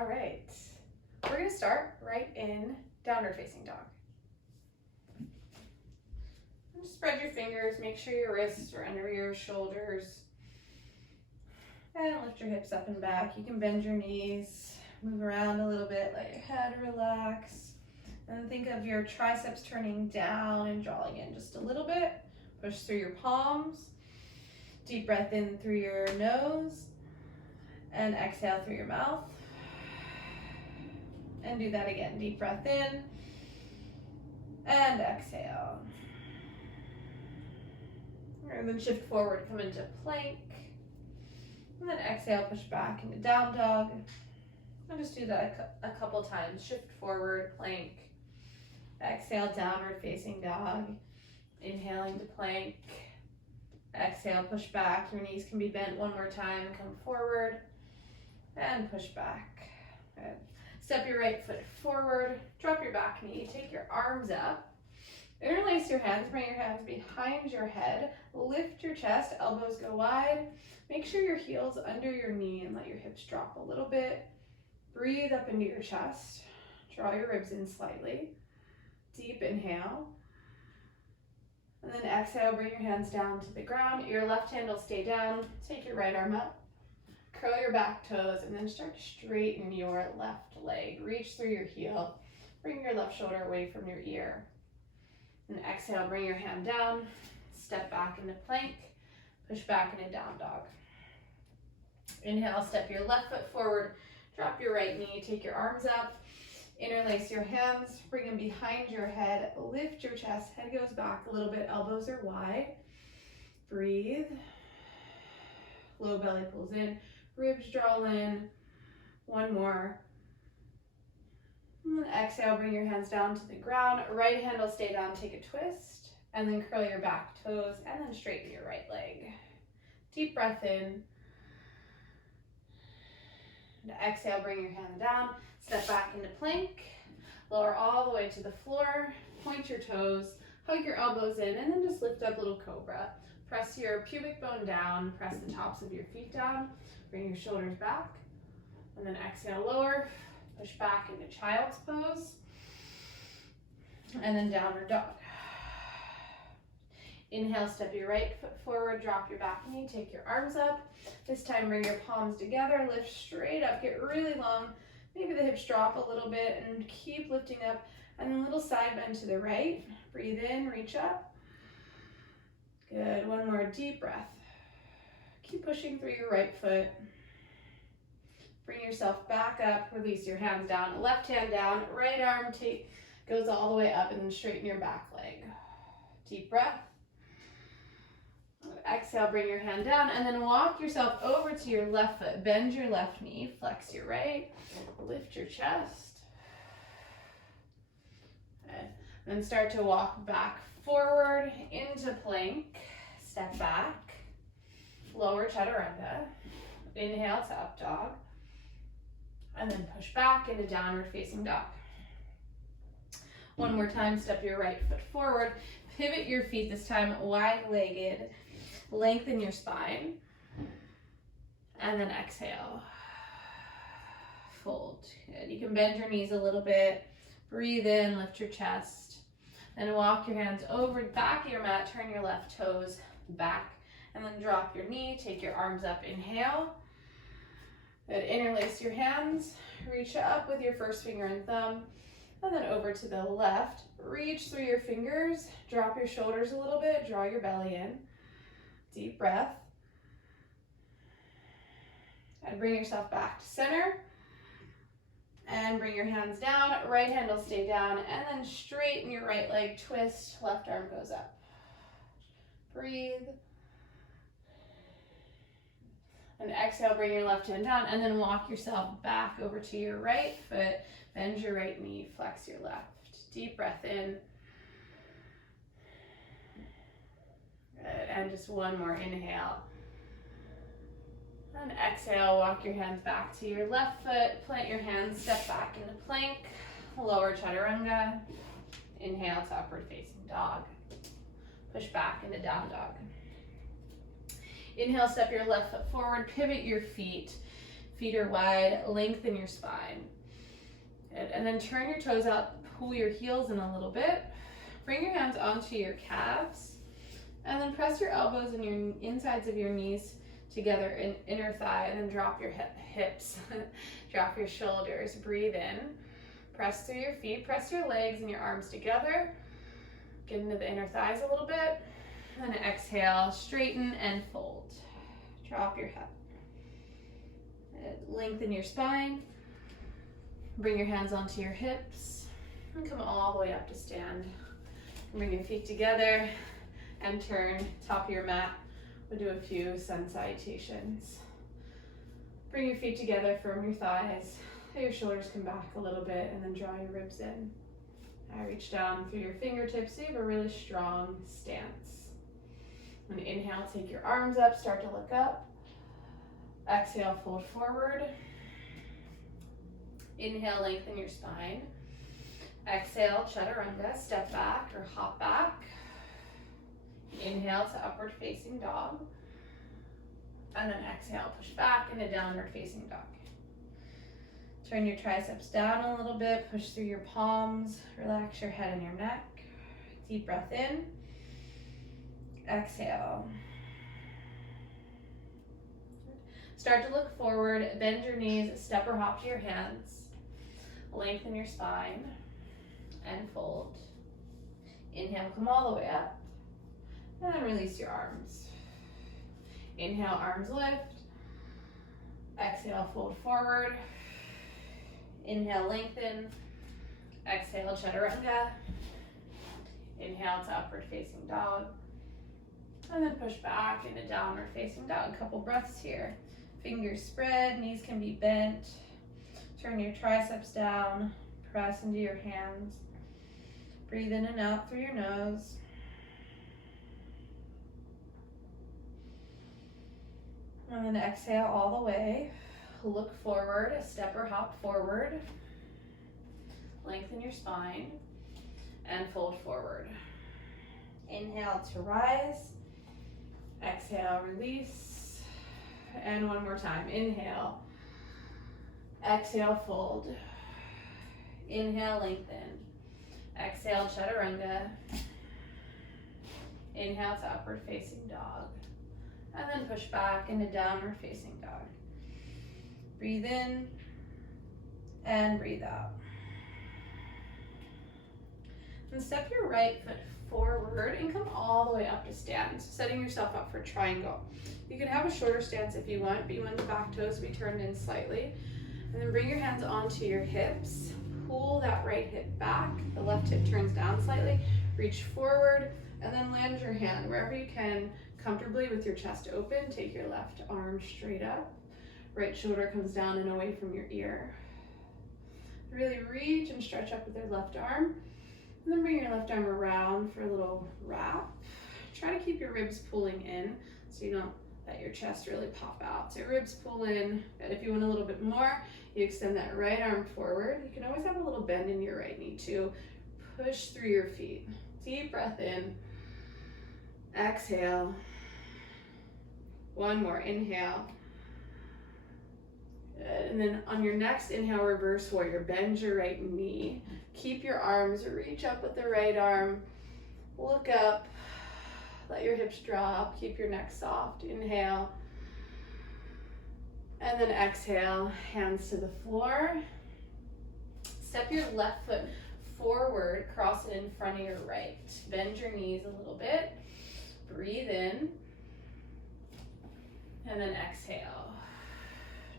All right, we're gonna start right in downward facing dog. Just spread your fingers, make sure your wrists are under your shoulders, and lift your hips up and back. You can bend your knees, move around a little bit, let your head relax, and think of your triceps turning down and drawing in just a little bit. Push through your palms, deep breath in through your nose, and exhale through your mouth. And do that again, deep breath in, and exhale. And then shift forward, come into plank. And then exhale, push back into down dog. And just do that a couple times. Shift forward, plank. Exhale, downward facing dog. Inhaling to plank. Exhale, push back. Your knees can be bent one more time. Come forward and push back. Good. Step your right foot forward. Drop your back knee. Take your arms up. Interlace your hands, bring your hands behind your head, lift your chest, elbows go wide. Make sure your heel's under your knee and let your hips drop a little bit. Breathe up into your chest. Draw your ribs in slightly. Deep inhale. And then exhale, bring your hands down to the ground. Your left hand will stay down. Take your right arm up. Curl your back toes and then start to straighten your left leg. Reach through your heel. Bring your left shoulder away from your ear. And exhale, bring your hand down, step back into plank, push back into down dog. Inhale, step your left foot forward, drop your right knee, take your arms up, interlace your hands, bring them behind your head, lift your chest, head goes back a little bit, elbows are wide. Breathe. Low belly pulls in, ribs draw in. One more. And then exhale, bring your hands down to the ground. Right hand will stay down, take a twist, and then curl your back toes, and then straighten your right leg. Deep breath in. And exhale, bring your hand down, step back into plank, lower all the way to the floor, point your toes, hug your elbows in, and then just lift up little cobra. Press your pubic bone down, press the tops of your feet down, bring your shoulders back, and then exhale, lower. Push back into child's pose, and then downward dog. Inhale, step your right foot forward, drop your back knee, take your arms up. This time bring your palms together, lift straight up, get really long. Maybe the hips drop a little bit and keep lifting up. And then little side bend to the right. Breathe in, reach up. Good, one more deep breath. Keep pushing through your right foot. Bring yourself back up, release your hands down, left hand down, right arm goes all the way up and then straighten your back leg. Deep breath. Exhale, bring your hand down and then walk yourself over to your left foot. Bend your left knee, flex your right, lift your chest. Good. Then start to walk back forward into plank, step back, lower chaturanga. Inhale to up dog. And then push back into downward facing dog. One more time, step your right foot forward, pivot your feet this time wide-legged, lengthen your spine, and then exhale. Fold. Good. You can bend your knees a little bit, breathe in, lift your chest, and walk your hands over the back of your mat, turn your left toes back, and then drop your knee, take your arms up, inhale. Good. Interlace your hands, reach up with your first finger and thumb, and then over to the left. Reach through your fingers, drop your shoulders a little bit, draw your belly in. Deep breath. And bring yourself back to center. And bring your hands down, right hand will stay down, and then straighten your right leg, twist, left arm goes up. Breathe. And exhale, bring your left hand down, and then walk yourself back over to your right foot. Bend your right knee, flex your left. Deep breath in. Good. And just one more inhale. And exhale, walk your hands back to your left foot. Plant your hands, step back into plank. Lower chaturanga. Inhale to upward facing dog. Push back into down dog. Inhale, step your left foot forward, pivot your feet. Feet are wide, lengthen your spine. Good. And then turn your toes out, pull your heels in a little bit. Bring your hands onto your calves. And then press your elbows and your insides of your knees together in inner thigh, and then drop your hips. Drop your shoulders. Breathe in. Press through your feet. Press your legs and your arms together. Get into the inner thighs a little bit. And then exhale, straighten and fold. Drop your head. Lengthen your spine. Bring your hands onto your hips. And come all the way up to stand. Bring your feet together and turn top of your mat. We'll do a few sun salutations. Bring your feet together, firm your thighs. Let your shoulders come back a little bit, and then draw your ribs in. Reach down through your fingertips so you have a really strong stance. And inhale, take your arms up, start to look up. Exhale, fold forward. Inhale, lengthen your spine. Exhale, chaturanga, step back or hop back. Inhale to upward facing dog. And then exhale, push back into downward facing dog. Turn your triceps down a little bit, push through your palms, relax your head and your neck. Deep breath in. Exhale. Start to look forward, bend your knees, step or hop to your hands. Lengthen your spine and fold. Inhale, come all the way up. And then release your arms. Inhale, arms lift. Exhale, fold forward. Inhale, lengthen. Exhale, chaturanga. Inhale to upward facing dog. And then push back into downward facing dog. A couple breaths here. Fingers spread, knees can be bent. Turn your triceps down. Press into your hands. Breathe in and out through your nose. And then exhale all the way. Look forward, step or hop forward. Lengthen your spine and fold forward. Inhale to rise. Exhale, release. And one more time. Inhale. Exhale, fold. Inhale, lengthen. Exhale, chaturanga. Inhale to upward facing dog. And then push back into downward facing dog. Breathe in and breathe out. And step your right foot forward and come all the way up to stand, setting yourself up for triangle. You can have a shorter stance if you want, but you want the back toes to be turned in slightly. And then bring your hands onto your hips. Pull that right hip back. The left hip turns down slightly. Reach forward and then land your hand wherever you can comfortably with your chest open. Take your left arm straight up. Right shoulder comes down and away from your ear. Really reach and stretch up with your left arm. And then bring your left arm around for a little wrap. Try to keep your ribs pulling in so you don't let your chest really pop out. So ribs pull in. And if you want a little bit more, you extend that right arm forward. You can always have a little bend in your right knee too. Push through your feet. Deep breath in. Exhale. One more. Inhale. Good. And then on your next inhale, reverse warrior. Bend your right knee. Keep your arms. Reach up with the right arm. Look up. Let your hips drop. Keep your neck soft. Inhale. And then exhale. Hands to the floor. Step your left foot forward. Cross it in front of your right. Bend your knees a little bit. Breathe in. And then exhale.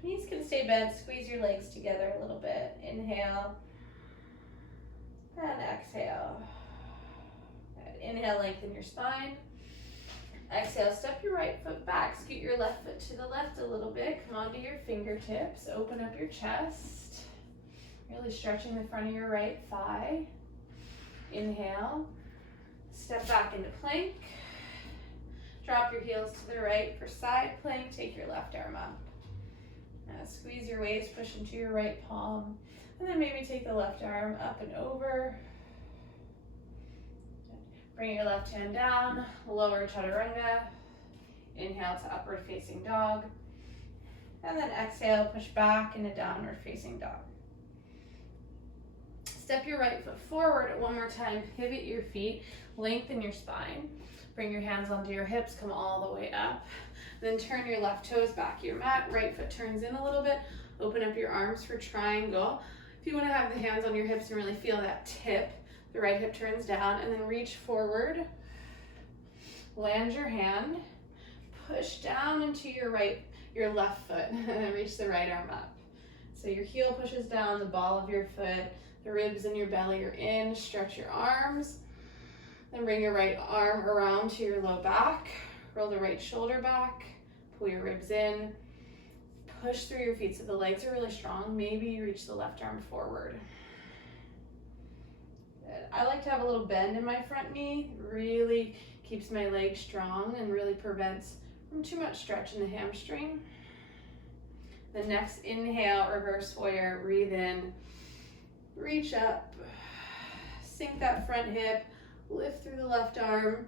Knees can stay bent. Squeeze your legs together a little bit. Inhale. And exhale. Good. Inhale, lengthen your spine. Exhale, step your right foot back. Scoot your left foot to the left a little bit. Come onto your fingertips. Open up your chest. Really stretching the front of your right thigh. Inhale. Step back into plank. Drop your heels to the right for side plank. Take your left arm up. Squeeze your waist, push into your right palm. And then maybe take the left arm up and over. Bring your left hand down, lower chaturanga. Inhale to upward facing dog. And then exhale, push back into downward facing dog. Step your right foot forward one more time, pivot your feet, lengthen your spine. Bring your hands onto your hips, come all the way up. Then turn your left toes back to your mat, right foot turns in a little bit. Open up your arms for triangle. If you want to have the hands on your hips and really feel that tip, the right hip turns down, and then reach forward. Land your hand, push down into your left foot, and then reach the right arm up. So your heel pushes down, the ball of your foot, the ribs in your belly are in. Stretch your arms. Then bring your right arm around to your low back. Roll the right shoulder back. Pull your ribs in. Push through your feet so the legs are really strong. Maybe you reach the left arm forward. Good. I like to have a little bend in my front knee. Really keeps my leg strong and really prevents from too much stretch in the hamstring. The next inhale, reverse warrior. Breathe in. Reach up. Sink that front hip. Lift through the left arm.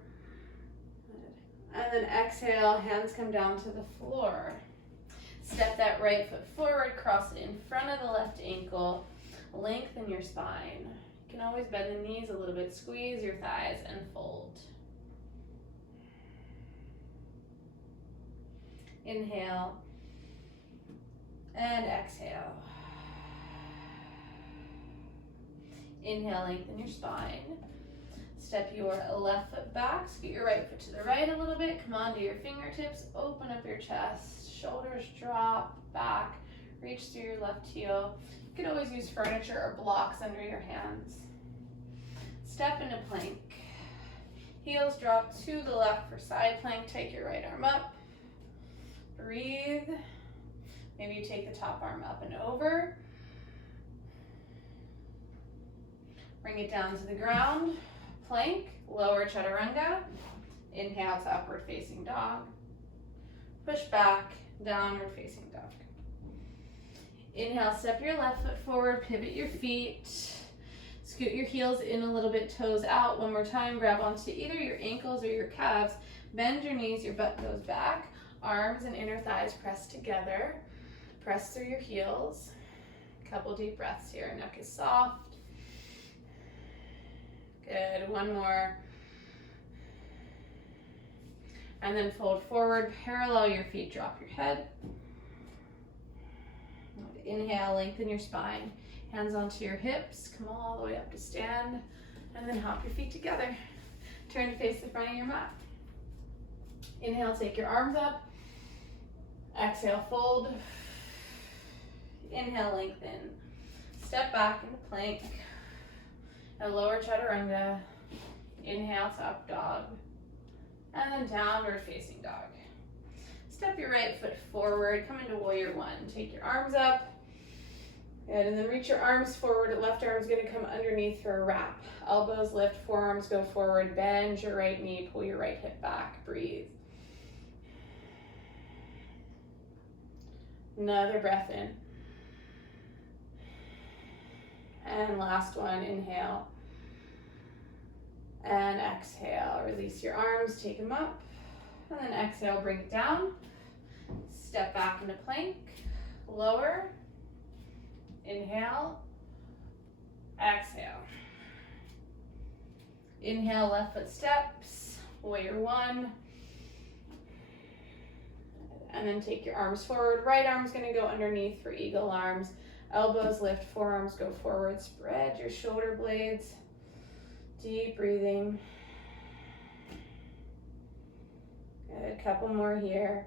And then exhale, hands come down to the floor. Step that right foot forward, cross it in front of the left ankle. Lengthen your spine. You can always bend the knees a little bit. Squeeze your thighs and fold. Inhale. And exhale. Inhale, lengthen your spine. Step your left foot back, scoot your right foot to the right a little bit. Come onto your fingertips, open up your chest, shoulders drop back, reach through your left heel. You can always use furniture or blocks under your hands. Step into plank. Heels drop to the left for side plank. Take your right arm up. Breathe. Maybe you take the top arm up and over. Bring it down to the ground. Plank, lower chaturanga. Inhale to upward facing dog. Push back, downward facing dog. Inhale, step your left foot forward, pivot your feet. Scoot your heels in a little bit, toes out. One more time, grab onto either your ankles or your calves. Bend your knees, your butt goes back. Arms and inner thighs press together. Press through your heels. Couple deep breaths here, neck is soft. Good, one more. And then fold forward, parallel your feet, drop your head. Inhale, lengthen your spine. Hands onto your hips, come all the way up to stand, and then hop your feet together. Turn to face the front of your mat. Inhale, take your arms up. Exhale, fold. Inhale, lengthen. Step back into plank. A lower chaturanga. Inhale to up dog. And then downward facing dog. Step your right foot forward. Come into warrior one. Take your arms up. Good, and then reach your arms forward. The left arm is going to come underneath for a wrap. Elbows lift, forearms go forward. Bend your right knee. Pull your right hip back. Breathe. Another breath in. And last one, inhale. And exhale, release your arms, take them up. And then exhale, bring it down. Step back into plank, lower. Inhale, exhale. Inhale, left foot steps, warrior one. And then take your arms forward. Right arm's gonna go underneath for eagle arms. Elbows lift, forearms go forward. Spread your shoulder blades. Deep breathing. Good, couple more here.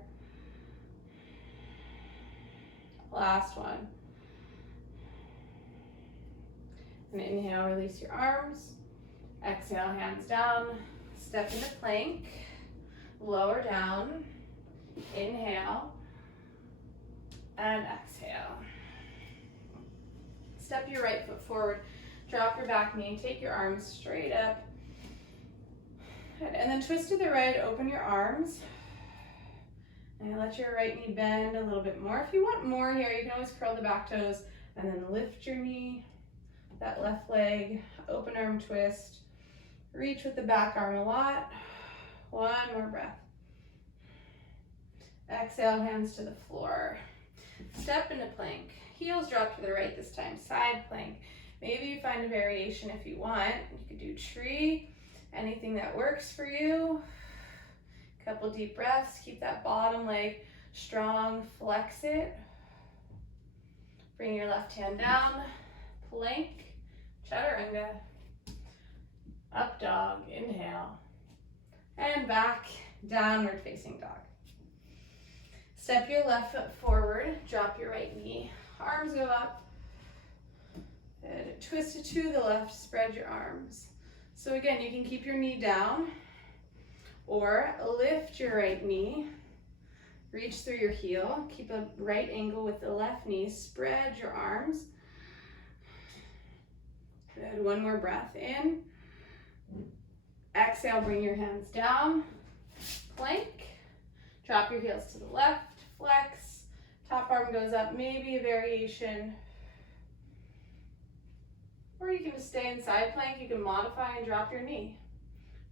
Last one. And inhale, release your arms. Exhale, hands down. Step into plank. Lower down. Inhale. And exhale. Step your right foot forward. Drop your back knee. Take your arms straight up. Good. And then twist to the right. Open your arms. And let your right knee bend a little bit more. If you want more here, you can always curl the back toes and then lift your knee. That left leg. Open arm twist. Reach with the back arm a lot. One more breath. Exhale, hands to the floor. Step into plank. Heels drop to the right this time, side plank. Maybe you find a variation if you want. You could do tree, anything that works for you. Couple deep breaths, keep that bottom leg strong, flex it. Bring your left hand down, plank, chaturanga. Up dog, inhale. And back, downward facing dog. Step your left foot forward, drop your right knee. Arms go up. Good. Twist it to the left, spread your arms. So again, you can keep your knee down or lift your right knee. Reach through your heel. Keep a right angle with the left knee. Spread your arms. Good. One more breath in. Exhale, bring your hands down. Plank. Drop your heels to the left. Flex. Top arm goes up. Maybe a variation. Or you can just stay in side plank. You can modify and drop your knee.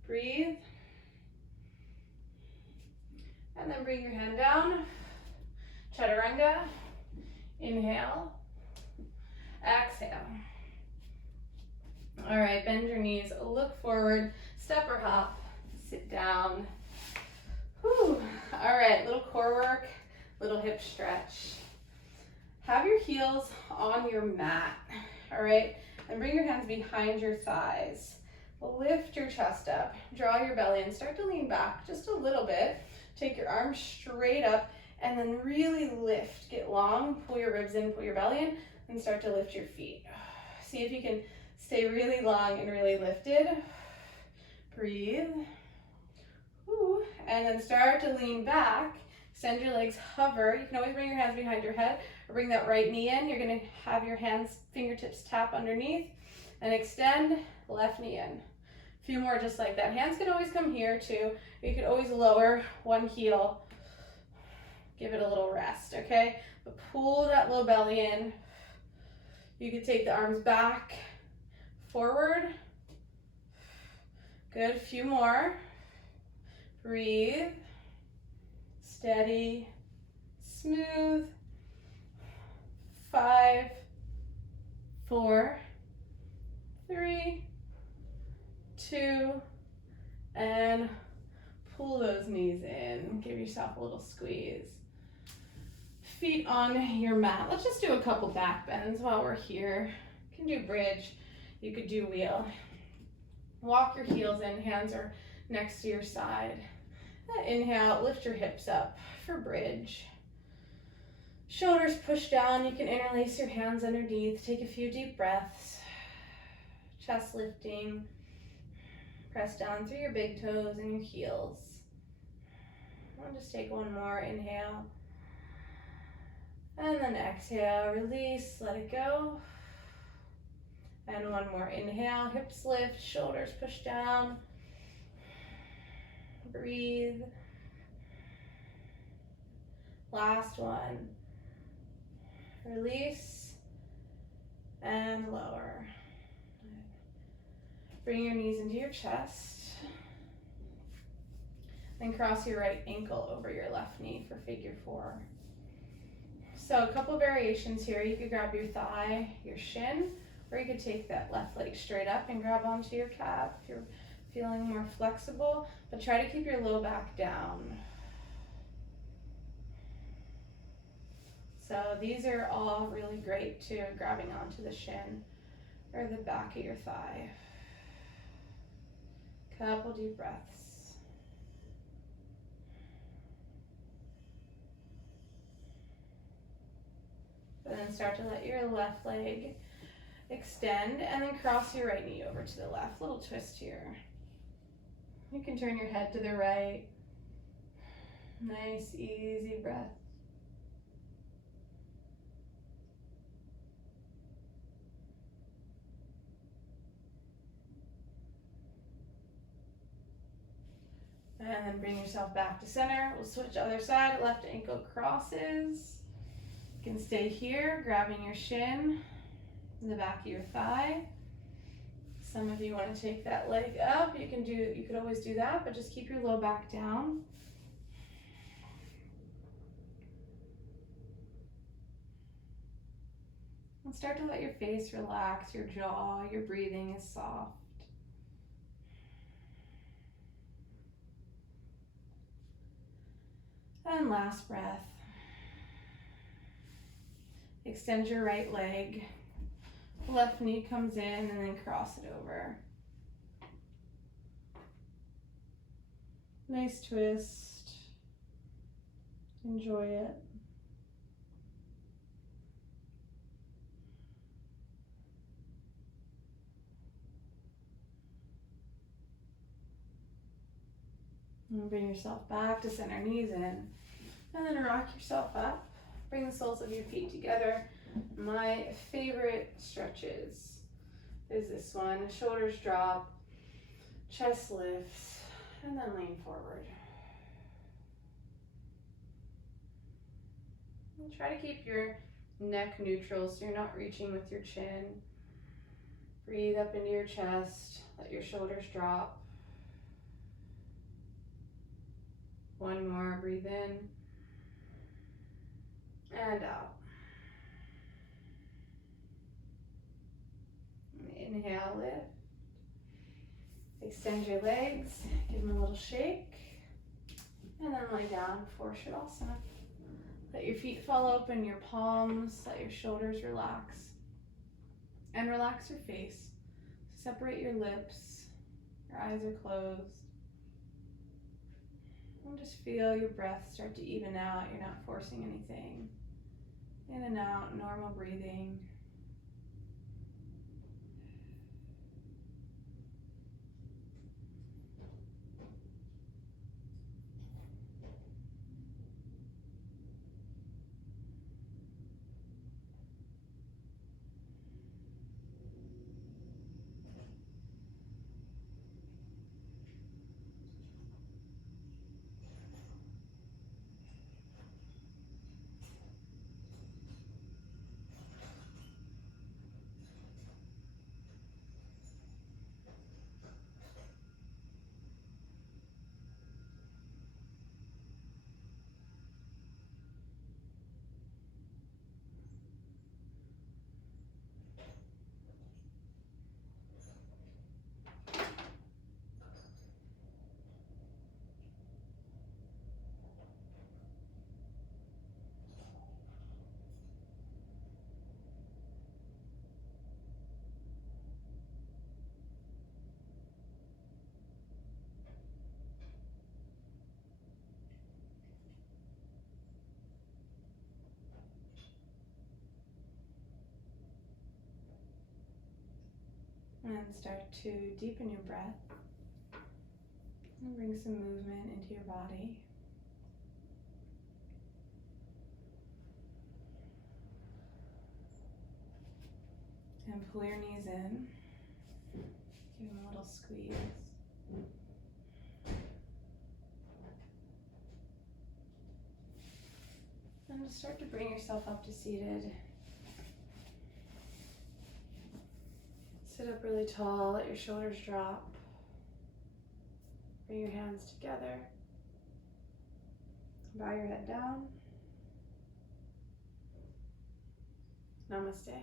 Breathe. And then bring your hand down. Chaturanga. Inhale. Exhale. All right, bend your knees, look forward, step or hop, sit down. Whew. All right, little core work, little hip stretch. Have your heels on your mat, all right? And bring your hands behind your thighs. Lift your chest up, draw your belly and start to lean back just a little bit. Take your arms straight up and then really lift. Get long, pull your ribs in, pull your belly in, and start to lift your feet. See if you can stay really long and really lifted. Breathe. Ooh. And then start to lean back. Extend your legs, hover. You can always bring your hands behind your head or bring that right knee in. You're gonna have your hands, fingertips tap underneath and extend, left knee in. A few more just like that. Hands can always come here too. You could always lower one heel. Give it a little rest, okay? But pull that low belly in. You could take the arms back, forward. Good, a few more. Breathe. Steady, smooth. 5, 4, 3, 2, and pull those knees in. Give yourself a little squeeze. Feet on your mat. Let's just do a couple back bends while we're here. You can do bridge. You could do wheel. Walk your heels in. Hands are next to your side. Inhale, lift your hips up for bridge. Shoulders push down. You can interlace your hands underneath. Take a few deep breaths. Chest lifting. Press down through your big toes and your heels. I'll just take one more. Inhale. And then exhale, release, let it go. And one more. Inhale, hips lift, shoulders push down. Breathe. Last one. Release and lower. Bring your knees into your chest. Then cross your right ankle over your left knee for figure 4. So a couple variations here. You could grab your thigh, your shin, or you could take that left leg straight up and grab onto your calf if you're feeling more flexible, but try to keep your low back down. So these are all really great too, grabbing onto the shin or the back of your thigh. Couple deep breaths. And then start to let your left leg extend and then cross your right knee over to the left. Little twist here. You can turn your head to the right. Nice, easy breath. And then bring yourself back to center. We'll switch other side. Left ankle crosses. You can stay here, grabbing your shin in the back of your thigh. Some of you want to take that leg up. You could always do that, but just keep your low back down. start to let your face relax, your jaw, your breathing is soft. And last breath. Extend your right leg. Left knee comes in and then cross it over. Nice twist. Enjoy it. And bring yourself back to center, knees in. And then rock yourself up. Bring the soles of your feet together. My favorite stretches is this one. Shoulders drop, chest lifts, and then lean forward. And try to keep your neck neutral so you're not reaching with your chin. Breathe up into your chest. Let your shoulders drop. One more. Breathe in and out. Inhale, lift. Extend your legs. Give them a little shake. And then lay down for Shavasana. Let your feet fall open, your palms. Let your shoulders relax. And relax your face. Separate your lips. Your eyes are closed. And just feel your breath start to even out. You're not forcing anything. In and out, normal breathing. And start to deepen your breath. And bring some movement into your body. And pull your knees in. Give them a little squeeze. And just start to bring yourself up to seated. Sit up really tall, let your shoulders drop. Bring your hands together. Bow your head down. Namaste.